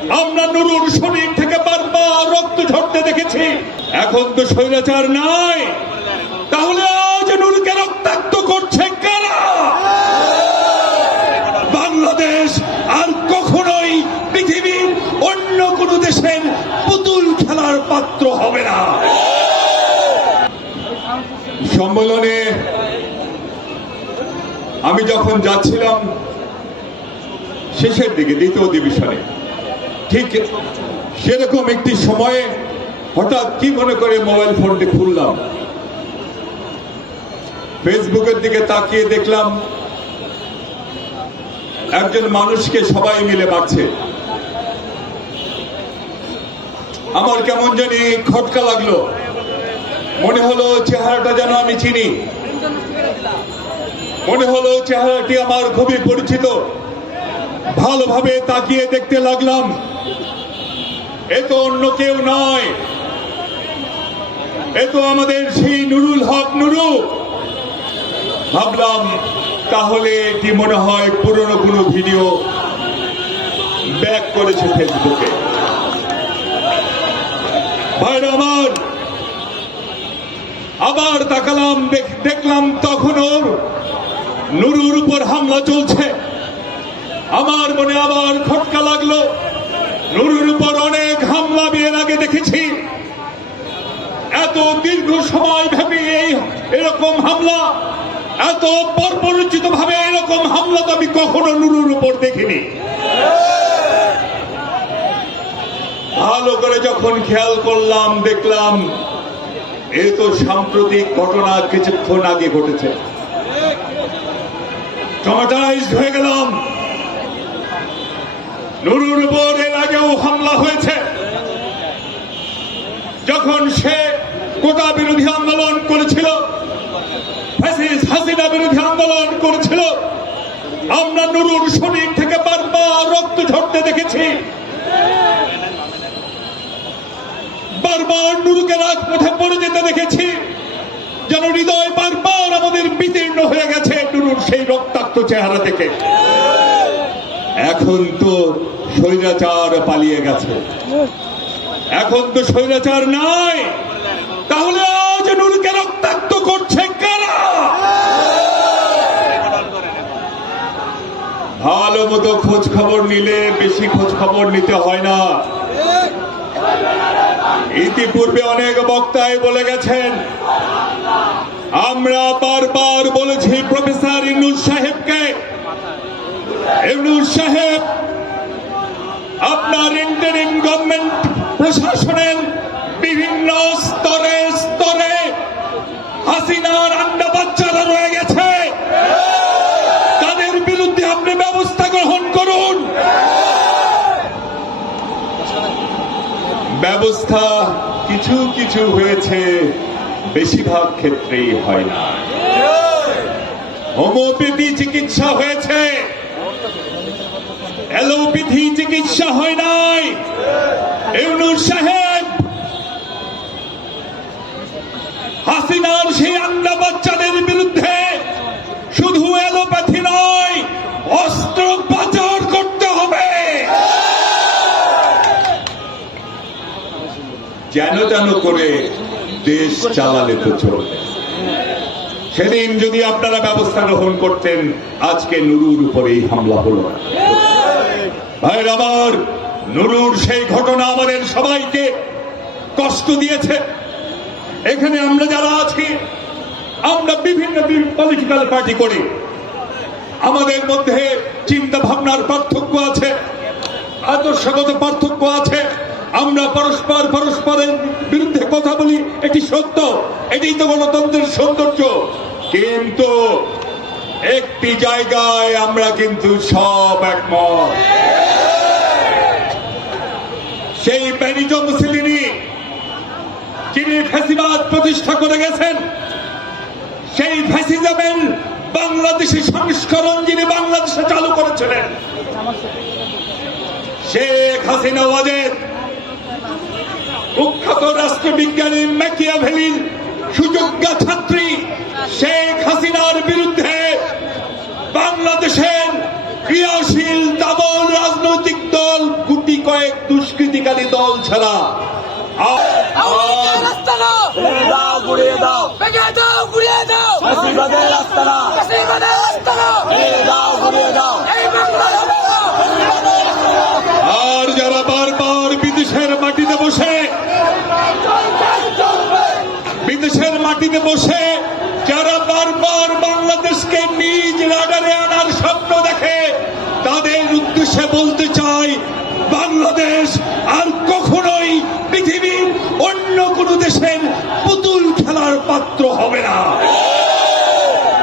আমরা নুরুর শরীর থেকে বারবার রক্ত ঝরতে দেখেছি। এখন তো স্বৈরাচার নাই। তাহলে আজ নুরকে রক্তাক্ত করছে কারা? বাংলাদেশ আর কখনোই পৃথিবীর অন্য কোন দেশের পুতুল খেলার পাত্র হবে না। সম্মেলনে আমি যখন যাচ্ছিলাম, শেষের দিকে দ্বিতীয় অধিবেশনে ঠিক সেরকম একটি সময়ে হঠাৎ কি মনে করে মোবাইল ফোনটি খুললাম। ফেসবুকের দিকে তাকিয়ে দেখলাম, একজন মানুষকে সবাই মিলে মারছে। আমার কেমন জানি খটকা লাগল। মনে হলো চেহারাটা যেন আমি চিনি। মনে হলো চেহারাটি আমার খুবই পরিচিত। ভালোভাবে তাকিয়ে দেখতে লাগলাম। এ তো অন্য কেউ নয়। এ তো আমাদের সেই নুরুল হক নুরু। ভাবলাম, তাহলে এটি মনে হয় পুরনো কোনো ভিডিও ব্যাক করেছে ফেসবুকে ভাইরা আমার আবার তাকালাম, দেখ- দেখলাম তখনও নুরুর উপর হামলা চলছে। আমার মনে আবার খটকা লাগল। নুরুর উপর অনেক হামলা বিয়ের আগে দেখেছি। এত দীর্ঘ সময় ভেবে এই এরকম হামলা, এত পরপরিচিত ভাবে এরকম হামলা তো আমি কখনো নুরুর উপর দেখিনি। ভালো করে যখন খেয়াল করলাম, দেখলাম এ তো সাম্প্রতিক ঘটনা কিছুক্ষণ আগে ঘটেছে। ট্রমাটাইজড হয়ে গেলাম। নুরুর উপর আগেও হামলা হয়েছে। যখন সে কোটা বিরোধী আন্দোলন করেছিল হাসিনা বিরোধী আন্দোলন করেছিল, আমরা নুরুর শরীর থেকে বারবার রক্ত ঝরতে দেখেছি। বারবার নুরুকে রাজপথে পড়ে যেতে দেখেছি। যেন হৃদয় বারবার আমাদের বিতীর্ণ হয়ে গেছে নুরুর সেই রক্তাক্ত চেহারা থেকে। এখন তো স্বৈরাচার পালিয়ে গেছে। এখন তো স্বৈরাচার নাই। তাহলে আজ নুরকে রক্তাক্ত করছে কারা? ভালো মতো খোঁজ খবর নিলে বেশি খোঁজ খবর নিতে হয় না। ইতিপূর্বে অনেক বক্তায় বলে গেছেন, আমরা বারবার বলেছি প্রফেসর ইনুস সাহেবকে ইউনুস সাহেব, আপনার ইন্টারিম গভর্নমেন্ট প্রশাসনের বিভিন্ন স্তরে স্তরে হাসিনার আন্ডা বাচ্চারা রয়ে গেছে। তাদের বিরুদ্ধে আপনি ব্যবস্থা গ্রহণ করুন। ব্যবস্থা কিছু কিছু হয়েছে, বেশিরভাগ ক্ষেত্রেই হয় না। হোমিওপ্যাথি চিকিৎসা হয়েছে। অ্যালোপ্যাথি চিকিৎসা হয় নাই। ইউনুস সাহেব, হাসিনার সেই আন্ডা বাচ্চাদের বিরুদ্ধে শুধু অ্যালোপ্যাথি নয়, অস্ত্র পাচার করতে হবে। যেন যেন করে দেশ চালালে তো চলবে। সেদিন যদি আপনারা ব্যবস্থা গ্রহণ করতেন, আজকে নুরুর উপরেই হামলা হলো না। ভাইয়ের আমার, নুরুর সেই ঘটনা আমাদের সবাইকে কষ্ট দিয়েছে। এখানে আমরা যারা আছি, আমরা বিভিন্ন পলিটিক্যাল পার্টি করি। আমাদের মধ্যে চিন্তা ভাবনার পার্থক্য আছে, আদর্শগত পার্থক্য আছে। আমরা পরস্পর পরস্পরের বিরুদ্ধে কথা বলি, এটি সত্য এটাই তো গণতন্ত্রের সৌন্দর্য। কিন্তু একটি জায়গায় আমরা কিন্তু সব একমত। সেই ব্যানিজো মুসলিনি যিনি ফ্যাসিবাদ প্রতিষ্ঠা করে গেছেন, সেই ফ্যাসিজমের বাংলাদেশি সংস্করণ যিনি বাংলাদেশে চালু করেছিলেন, শেখ হাসিনা ওয়াজেদ, কুখ্যাত রাষ্ট্রবিজ্ঞানী ম্যাকিয়াভেলির সুযোগ্যা ছাত্রী দুষ্কৃতিকারী দল ছাড়া। দাও গুড়িয়ে দাও। দাও গুড়িয়ে দাও। রাস্তানা রাস্তানা দাও গুড়িয়ে দাও। আর যারা বারবার বিদেশের মাটিতে বসে বিদেশের মাটিতে বসে যারা বারবার বাংলাদেশকে নিজ রাডারে আনার স্বপ্ন দেখে তাদের উদ্দেশ্যে বলতে চাই বাংলাদেশ আর কখনোই পৃথিবীর অন্য কোনো দেশের পুতুল খেলার পাত্র হবে না।